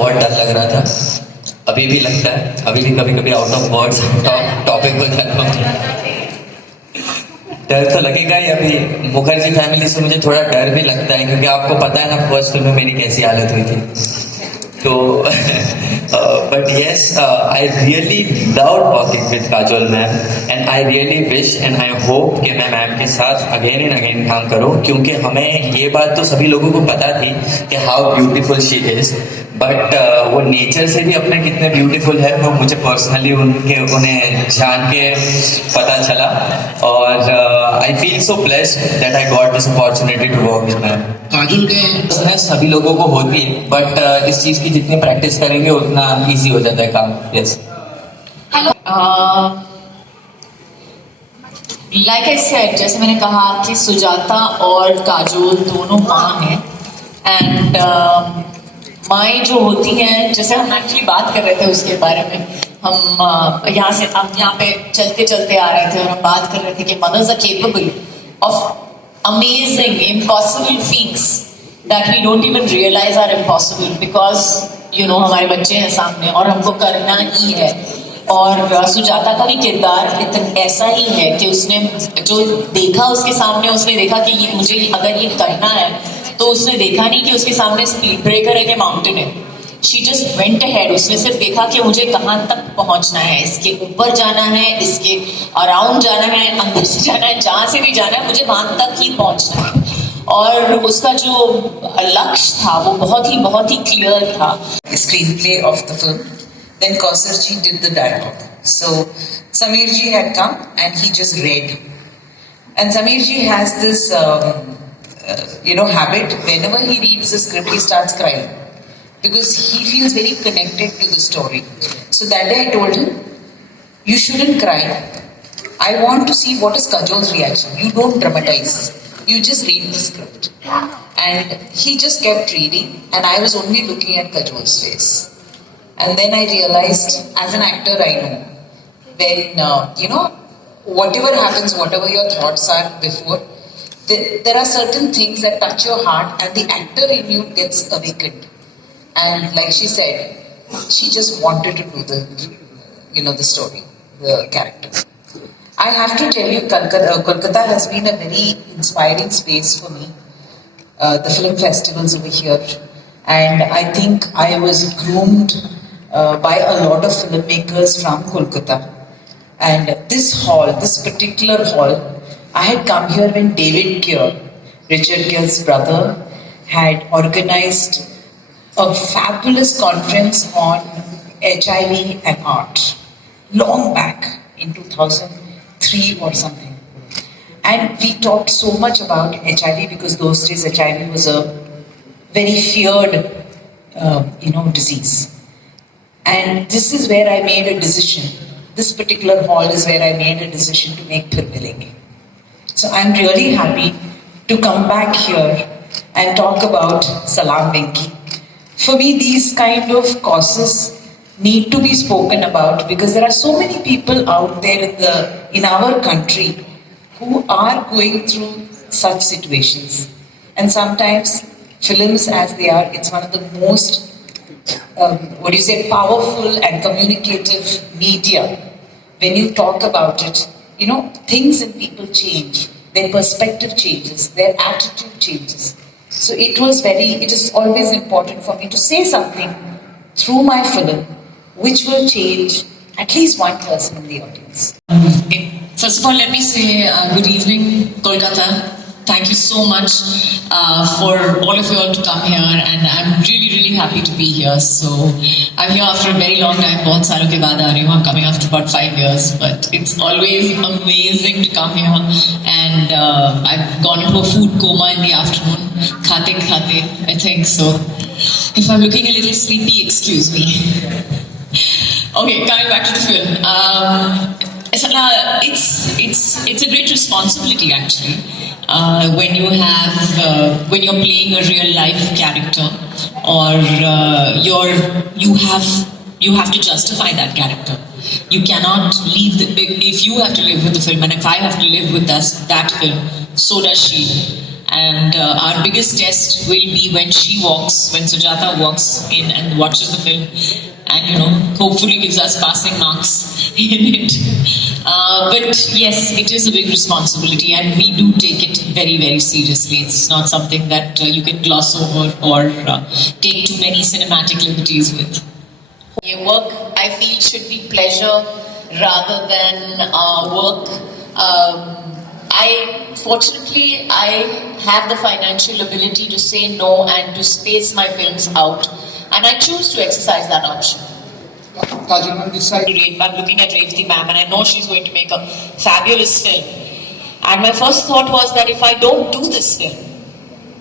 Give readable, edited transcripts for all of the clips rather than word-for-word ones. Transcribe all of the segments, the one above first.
बहुत डर लग रहा था, अभी भी लगता है, अभी भी कभी कभी आउट ऑफ वर्ड्स टॉपिक हो जाता हूँ। डर तो लगेगा ही। अभी मुखर्जी फैमिली से मुझे थोड़ा डर भी लगता है, क्योंकि आपको पता है ना फर्स्ट फिल्म में मेरी कैसी हालत हुई थी। तो but yes, I really loved working with Kajol ma'am, and I really wish and I hope कि मैं मैम के साथ again and again काम करूं, क्योंकि हमें ये बात तो सभी लोगों को पता थी कि how beautiful she is, but वो नेचर से भी अपने कितने ब्यूटीफुल है वो मुझे पर्सनली उन्हें जान के पता चला। और I feel so blessed that I got this opportunity to work with ma'am. Kajol के उसने सभी लोगों को होती है, बट इस चीज की जितनी प्रैक्टिस करेंगे उतना इजी हो जाता है काम। Yes, hello, like I said, जैसे मैंने कहा कि सुजाता और काजोल दोनों माँ हैं, एंड माएँ जो होती हैं, जैसे हम एक्चुअली बात कर रहे थे उसके बारे में, हम यहाँ से हम यहाँ पे चलते चलते आ रहे थे और हम बात कर रहे थे कि mothers are capable of amazing, impossible feats that we don't even realize are impossible because you know हमारे बच्चे हैं सामने और हमको करना ही है। और सुजाता का भी किरदार इतना ऐसा ही है कि उसने जो देखा उसके सामने, उसने देखा कि ये मुझे अगर ये करना है, तो उसने देखा नहीं कि उसके सामने स्पीड ब्रेकर है कि माउंटेन है। She just went ahead. उसने सिर्फ देखा कि मुझे कहाँ तक पहुंचना है, इसके ऊपर जाना है, इसके अराउंड जाना है, अंदर से जाना है, जहाँ से भी जाना है, मुझे वहां तक ही पहुंचना है। और उसका जो लक्ष्य था वो बहुत ही क्लियर था। Screenplay of the film. Then Kausar ji did the dialogue. So Sameer ji had come and he just read. And Sameer ji has this, habit. Whenever he reads the script, he starts crying because he feels very connected to the story. So that day I told him, you shouldn't cry. I want to see what is Kajol's reaction. You don't dramatize. You just read the script. And he just kept reading, and I was only looking at Kajol's face. And then I realized, as an actor, I know when, whatever happens, whatever your thoughts are before, there are certain things that touch your heart, and the actor in you gets awakened. And like she said, she just wanted to do the story, the character. I have to tell you, Kolkata has been a very inspiring space for me. The film festivals over here, and I think I was groomed by a lot of filmmakers from Kolkata. And this particular hall, I had come here when David Keir, Richard Keir's brother, had organized a fabulous conference on HIV and art long back in 2003 or something. And we talked so much about HIV because those days HIV was a very feared, disease. And this is where I made a decision. This particular hall is where I made a decision to make Phir Milenge. So I'm really happy to come back here and talk about Salaam Venky. For me, these kind of causes need to be spoken about because there are so many people out there in our country who are going through such situations. And sometimes films as they are, it's one of the most powerful and communicative media. When you talk about it, things in people change, their perspective changes, their attitude changes. So it is always important for me to say something through my film which will change at least one person in the audience. First of all, let me say good evening, Kolkata. Thank you so much for all of you all to come here, and I'm really happy to be here. So I'm here after a very long time. बहुत सालों के बाद आ रही हूँ. I'm coming after about 5 years, but it's always amazing to come here. And I've gone into a food coma in the afternoon, khate, I think so. If I'm looking a little sleepy, excuse me. Okay, coming back to the film. It's a great responsibility actually. When you're playing a real life character, or you have to justify that character. You cannot leave if you have to live with the film, and if I have to live with that film, so does she. And our biggest test will be when Sujata walks in and watches the film, and hopefully gives us passing marks in it. But yes, it is a big responsibility, and we do take it very, very seriously. It's not something that you can gloss over or take too many cinematic liberties with. Your work, I feel, should be pleasure rather than work. Fortunately, I have the financial ability to say no and to space my films out, and I choose to exercise that option. I'm looking at Revathy ma'am, and I know she's going to make a fabulous film. And my first thought was that if I don't do this film,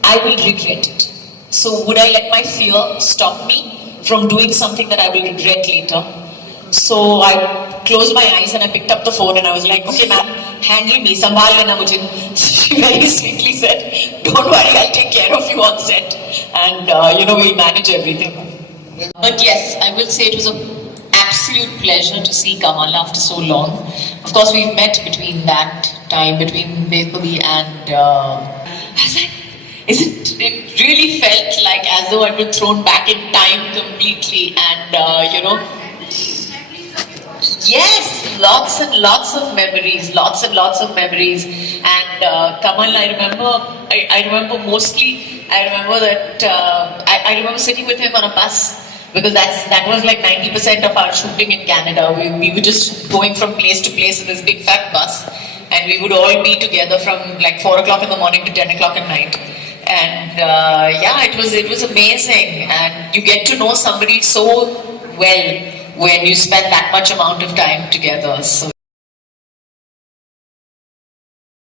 I will regret it. So would I let my fear stop me from doing something that I will regret later? So I closed my eyes and I picked up the phone and I was like, okay ma'am, handle me, sambhal lena mujhe. She very sweetly said, don't worry, I'll take care of you on set, and we'll manage everything. But yes, I will say it was an absolute pleasure to see Kamal after so long. Of course, we've met between that time, between Jethwa and I was like, it really felt like as though I was thrown back in time completely, and yes, lots and lots of memories, and Kamal, I remember mostly, I remember that I remember sitting with him on a bus, because that was like 90% of our shooting in Canada. We were just going from place to place in this big fat bus, and we would all be together from like 4 o'clock in the morning to 10 o'clock at night. And yeah, it was amazing, and you get to know somebody so well when you spend that much amount of time together. So